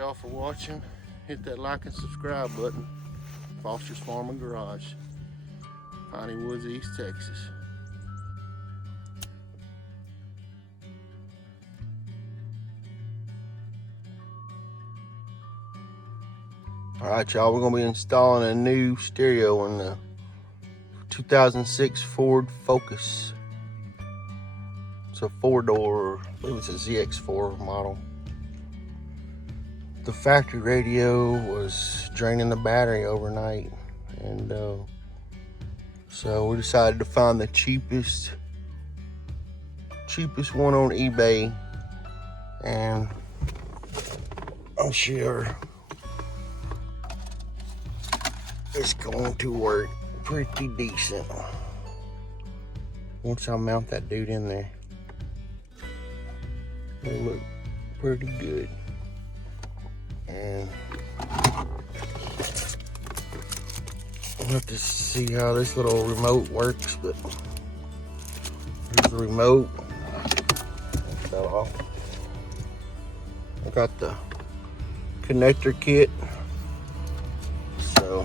y'all for watching. Hit that like and subscribe button. Foster's Farm and Garage, Piney Woods, East Texas. Alright y'all, we're going to be installing a new stereo in the 2006 Ford Focus. It's a 4-door, I believe it's a ZX4 model. The factory radio was draining the battery overnight, and so we decided to find the cheapest one on eBay, and I'm sure it's going to work pretty decent once I mount that dude in there. It'll look pretty good. And we'll have to see how this little remote works, but here's the remote. That fell off. I got the connector kit, so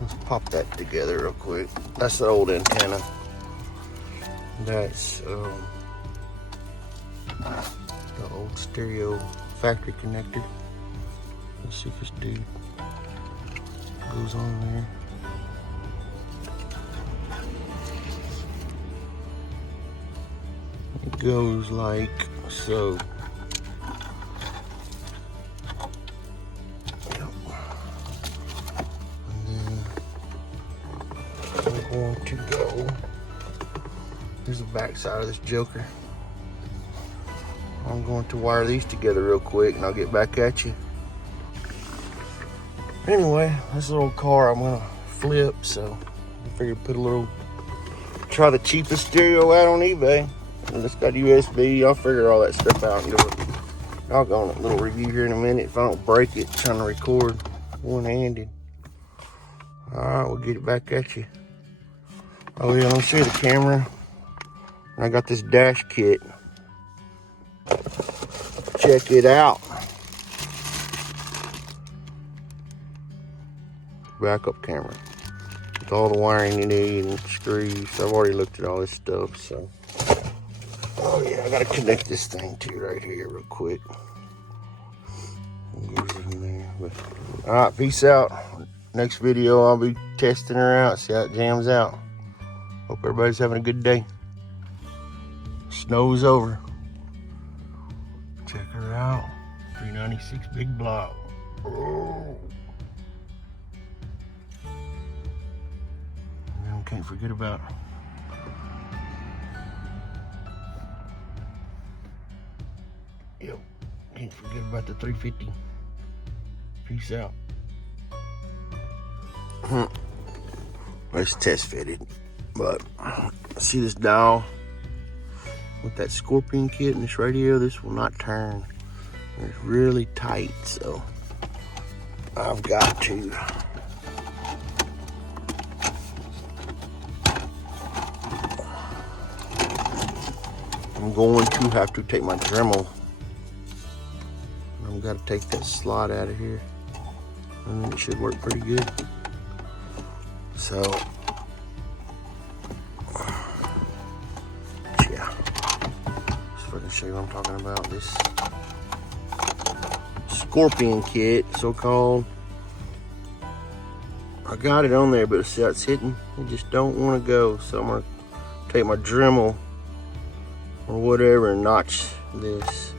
let's pop that together real quick. That's the old antenna. That's the old stereo factory connector. Let's see if this dude goes on there. It goes like so. Yep. And then I'm going to go. Here's the back side of this joker. I'm going to wire these together real quick and I'll get back at you. Anyway, this little car I'm gonna flip, so I figured try the cheapest stereo out on eBay. And it's got USB, I'll figure all that stuff out and do a doggone little review here in a minute if I don't break it trying to record one-handed. Alright, we'll get it back at you. Oh yeah, let me show you the camera. I got this dash kit. Check it out. Backup camera with all the wiring you need and screws. I've already looked at all this stuff, so. Oh yeah, I gotta connect this thing too right here real quick. All right, peace out. Next video, I'll be testing her out, see how it jams out. Hope everybody's having a good day. Snow's over. Check her out. 396 big block. Oh. And can't forget about can't forget about the 350. Peace out. It's test fitted, but see this dial with that Scorpion kit and this radio, this will not turn. It's really tight, so I've got to I'm going to have to take my Dremel. I've got to take that slot out of here, and then it should work pretty good. So yeah, just to show you what I'm talking about. This Scorpion kit, so-called. I got it on there, but see how it's hitting? I just don't want to go. So I'm gonna take my Dremel or whatever and notch this.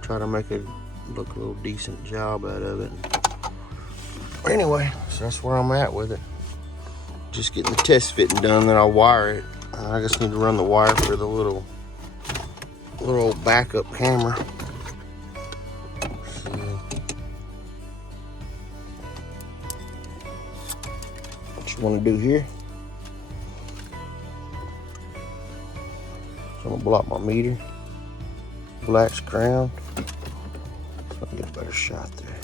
Try to make it look a little decent job out of it. Anyway, so that's where I'm at with it. Just getting the test fitting done, then I'll wire it. I just need to run the wire for the little backup camera. So, what you want to do here? So I'm gonna block my meter, black's crown, so I can get a better shot there.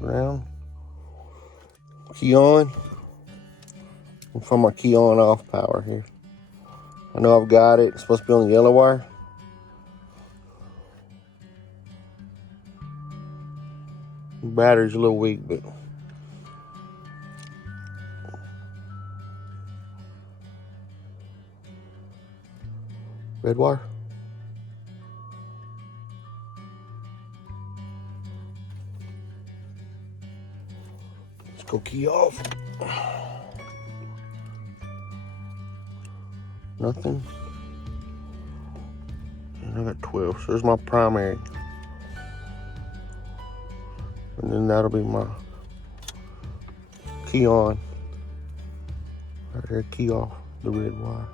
Ground, key on. I'm from my key on off power here. I know I've got it. It's supposed to be on the yellow wire. battery's a little weak, but red wire. Let's go key off. Nothing. And I got 12, so there's my primary. And then that'll be my key on. Right there, key off the red wire.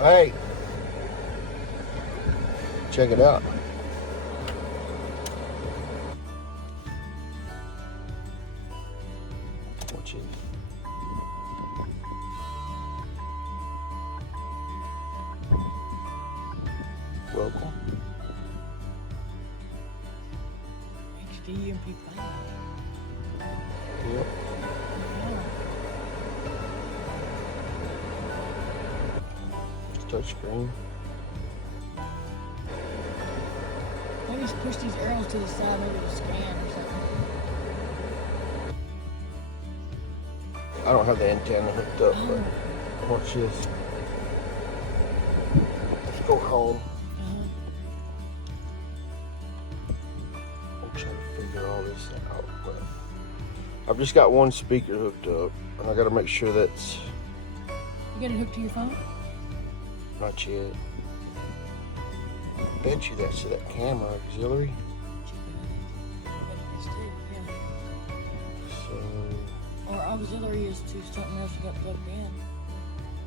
Hey, check it out. Watch it. Welcome. HD MP5. Yep. Touch screen. Maybe just push these arrows to the side, maybe to scan or something. I don't have the antenna hooked up, but watch this. Let's go home. I'm trying to figure all this out, but I've just got one speaker hooked up, and I got to make sure that's You got it hooked to your phone? not yet. I bet you that's to that camera auxiliary. So Or auxiliary is to something else you got plugged in.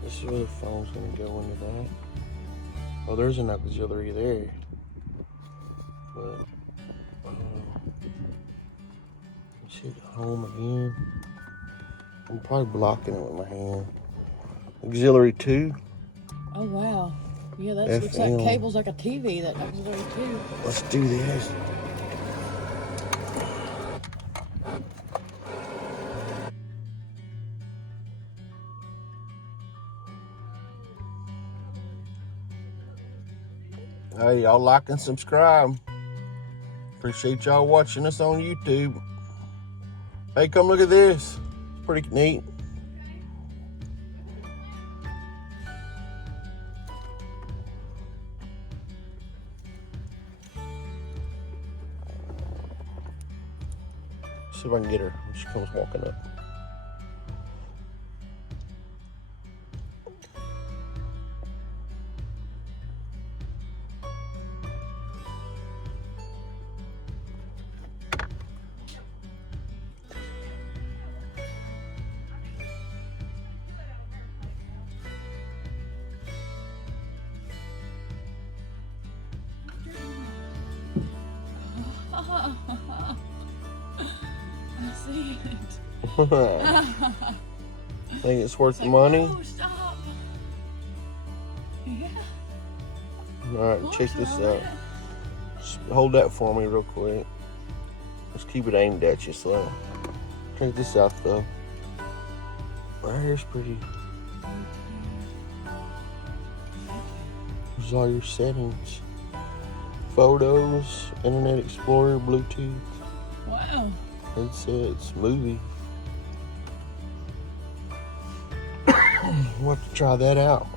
this is where the phone's gonna go into that. Oh, there's an auxiliary there. But let's hit home again. I'm probably blocking it with my hand. Auxiliary 2. Oh wow. Yeah, that looks like FM. cables like a TV, that auxiliary too. Let's do this. Hey, y'all like and subscribe. Appreciate y'all watching us on YouTube. Hey, come look at this. It's pretty neat. See if I can get her when she comes walking up. I see it. Think it's worth the money? Oh, stop. Yeah. Alright, check this out. Just hold that for me real quick. Let's keep it aimed at you slow. Check this out though. Right here's pretty. There's all your settings. Photos, Internet Explorer, Bluetooth, Wow. headsets, movie. We'll have to try that out.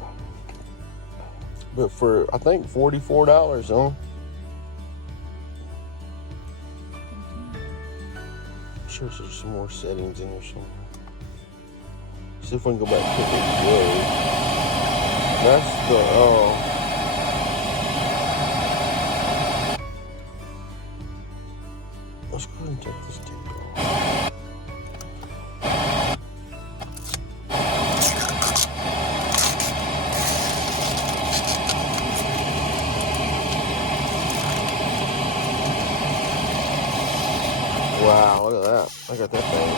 But for, I think, $44, huh? I'm sure there's some more settings in here somewhere. See if we can go back to the video. That's the, let's go ahead and take this tape off. Wow, look at that. I got that thing.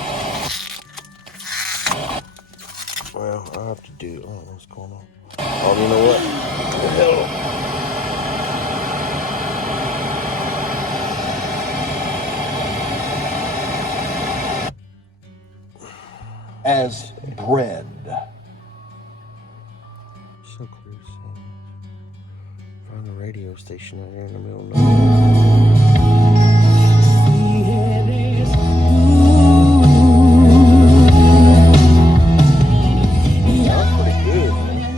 Well, I have to do, I don't know what's going on. Oh, you know what? What the hell? As bread. So clear to see. Find a radio station out here in the middle of nowhere. That's pretty good, man.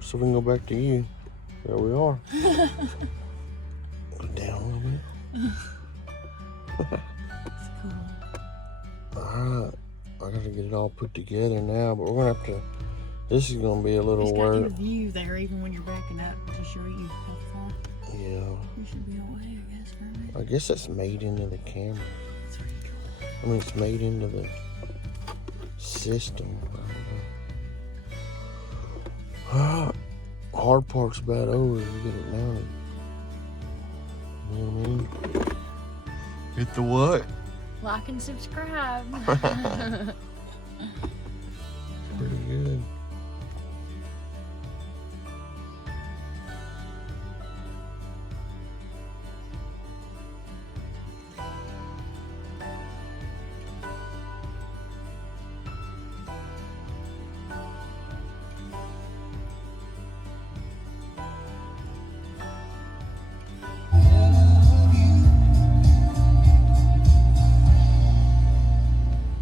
So we can go back to you. There we are. Go down a little bit. Alright. I gotta get it all put together now, but we're gonna have to. This is gonna be a little It's got work. your view there, even when you're backing up to show you how far. Yeah. You should be away, I guess, for a minute. I guess that's made into the camera. That's pretty cool. I mean, it's made into the system. I don't know. Hard part's about over. We get it mounted. You know what I mean? Hit the what? Like and subscribe. Pretty good.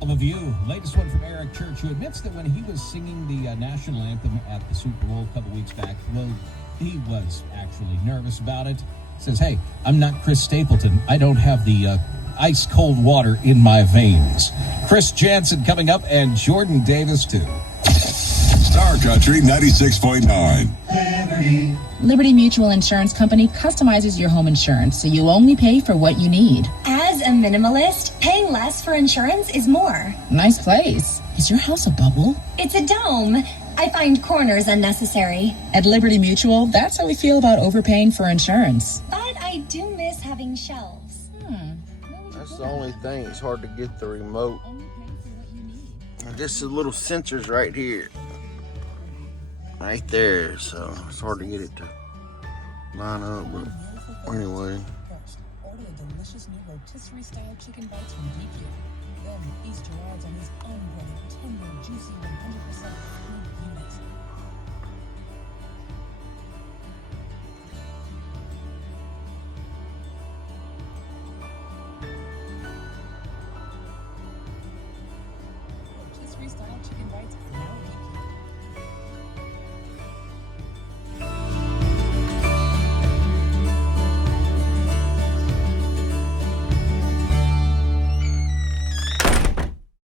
Of a view. Latest one from Eric Church, who admits that when he was singing the national anthem at the Super Bowl a couple weeks back, well, he was actually nervous about it. Says, hey, I'm not Chris Stapleton. I don't have the ice cold water in my veins. Chris Jansen coming up, and Jordan Davis too. Star Country 96.9. Liberty Mutual Insurance Company customizes your home insurance so you only pay for what you need. As a minimalist, paying less for insurance is more. Nice place. Is your house a bubble? It's a dome. I find corners unnecessary. At Liberty Mutual, that's how we feel about overpaying for insurance. But I do miss having shelves. That's the only thing. It's hard to get the remote. And just the little sensors right here. Right there. So it's hard to get it to line up. But anyway. First, order the delicious new rotisserie style chicken bites from DQ. Then East Gerard's on his unbreaded, tender, juicy, 100%